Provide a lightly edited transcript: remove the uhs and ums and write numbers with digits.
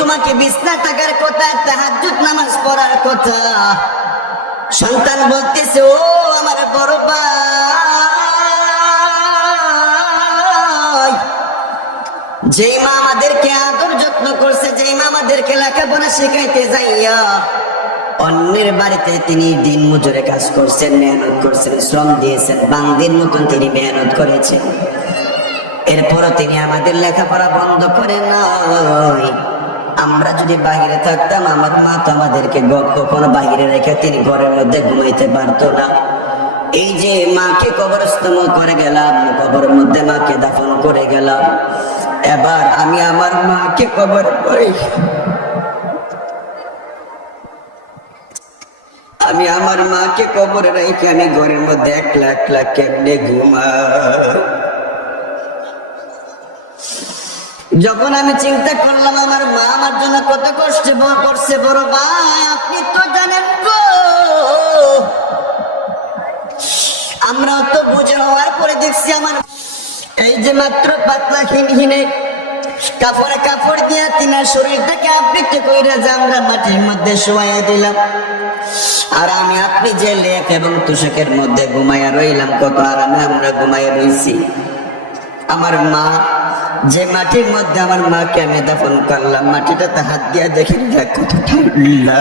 তোমাকে বিছনা থাকার কথা, তাহাজ্জুদ নামাজ পড়ার কথা। সন্তান বলতেছে, ও আমার বড় ভাই, যেই মা আমাদেরকে আদর যত্ন করছে, যেই মা আমাদেরকে লেখাপড়া শেখাইতে যাইয়া অন্যের বাড়িতে তিনি দিন মজুরে কাজ করছেন, মেহনত করছেন, শ্রম দিয়েছেন, বান্দির মতন তিনি মেহনত করেছেন। এরপরও তিনি আমাদের লেখাপড়া বন্ধ করে নাই। আমরা যদি বাহিরে থাকতাম, আমার মা তো আমাদেরকে কখনো বাহিরে রেখে তিনি ঘরের মধ্যে ঘুমাইতে পারতো না। এই যে মাকে কবরস্থ করে গেলাম, কবরের মধ্যে মাকে দাফন করে গেলাম, এবার আমি আমার মাকে কবর করে, আমি আমার মাকে কবরে রেখে আমি ঘরের মধ্যে একলা একলা কেমনে ঘুমাই? যখন আমি চিন্তা করলাম আমার মা আমার জন্য কত কষ্ট করছে, বড় ভাই আপনি তো জানেন গো, আমরাও তো বুঝে হওয়ার পরে দেখছি আমার এই যে মাত্র পাতলা হিনহিনে কাপড় দিয়া তিনার শরীরটাকে আবৃত কইরা যে আমরা মাটির মধ্যে শোয়াইয়া দিলাম, আর আমি আপনি যে লেপ এবং তুষকের মধ্যে ঘুমাইয়া রইলাম, কত আরামে আমরা ঘুমাইয়া রইছি। আমার মা যে মাটির মধ্যে আমার মাকে আমি দাফন করলাম, মাটিটাতে হাত দিয়া দেখেন কত ঠান্ডা।